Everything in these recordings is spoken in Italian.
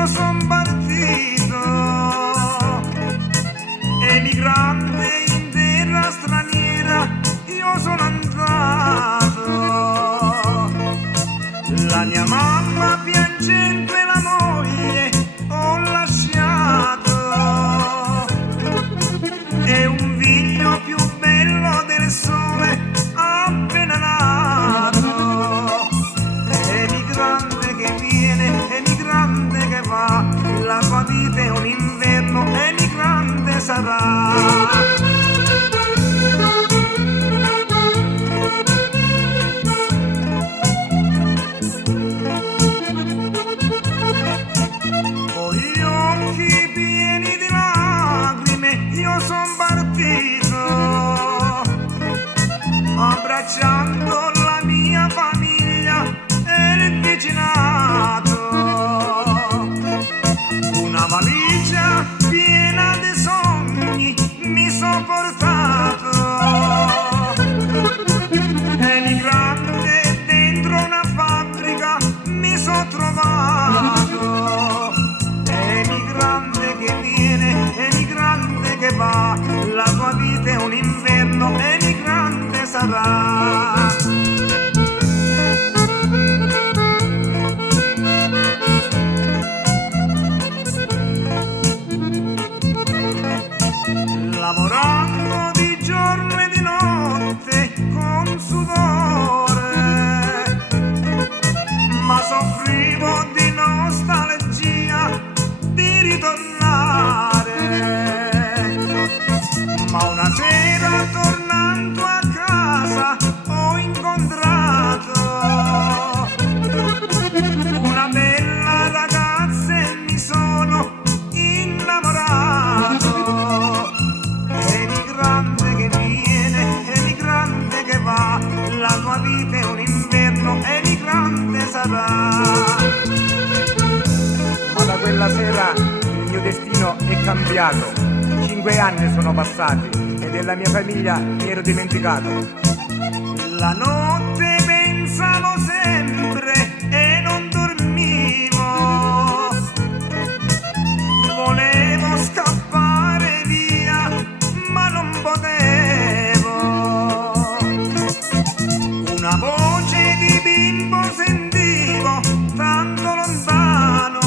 io son partito, emigrante in terra straniera, io sono andato. La mia mamma piangendo e la moglie ho lasciato, e un figlio più bello del sole appena nato. Emigrante che viene, emigrante che va, la tua vita è un inverno, emigrante sarà. Abbracciando la mia famiglia e il vicinato, una valigia piena di sogni mi so portato. Emigrante dentro una fabbrica mi so trovato. Emigrante che viene, emigrante che va, la tua vita è un inverno, emigrante sarà. Lavorando di giorno e di notte con sudore, ma soffrivo di nostalgia di ritornare. Ma una sera tornando a casa ho incontrato una bella ragazza e mi sono innamorato. Emigrante che viene, emigrante che va, la tua vita è un inverno, emigrante sarà. Ma da quella sera il mio destino è cambiato. 5 anni sono passati e della mia famiglia mi ero dimenticato. La notte pensavo sempre e non dormivo, volevo scappare via ma non potevo. Una voce di bimbo sentivo tanto lontano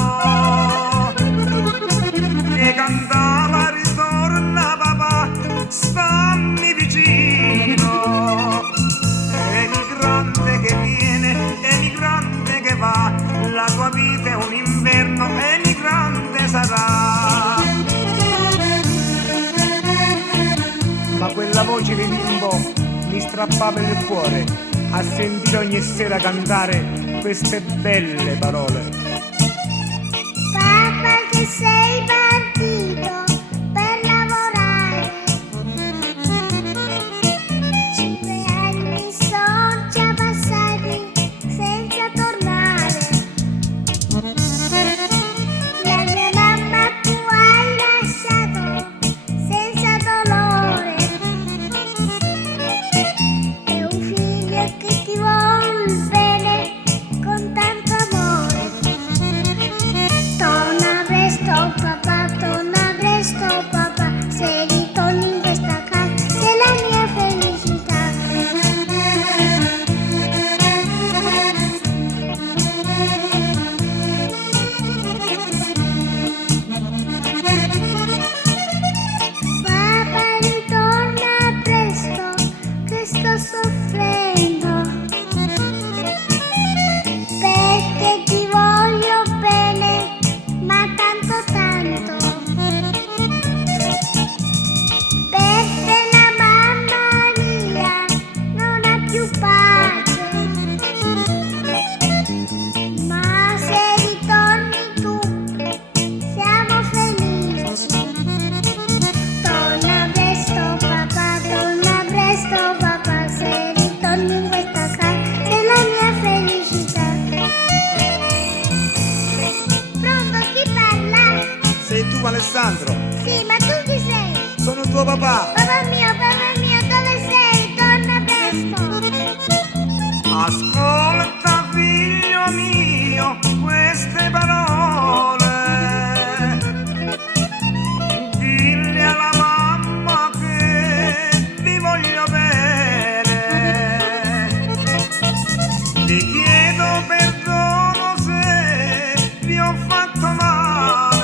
che cantava ritorna papà, stammi vicino. Emigrante che viene, emigrante che va, la tua vita è un inverno, emigrante sarà. Ma quella voce di bimbo mi strappava il cuore a sentire ogni sera cantare queste belle parole. Papà che sei partito per lavorare, 5 anni sono già passati senza tornare. La mia mamma tu hai lasciato senza dolore, e un figlio che ti vuol bene con tanto amore. Torna presto papà, se ritorni in questa casa sei la mia felicità. Papà ritorna presto che sto soffrendo, perché ti voglio bene ma tanto tanto. Per te la mamma mia non ha più pace, ma se ritorni tu siamo felici. Torna presto papà, se ritorni in questa casa sei la mia felicità. Pronto, chi parla? Sei tu Alessandro? Sì, ma tu chi sei? Sono tuo papà. Papà mio, dove sei? Torna presto. Ascolta figlio mio queste parole, ho fatto male.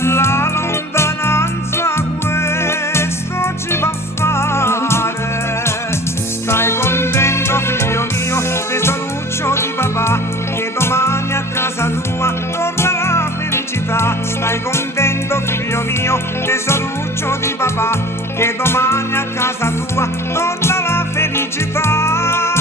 La lontananza questo ci fa fare. Stai contento figlio mio, tesoruccio di papà, che domani a casa tua torna la felicità. Stai contento figlio mio, tesoruccio di papà, che domani a casa tua torna la felicità.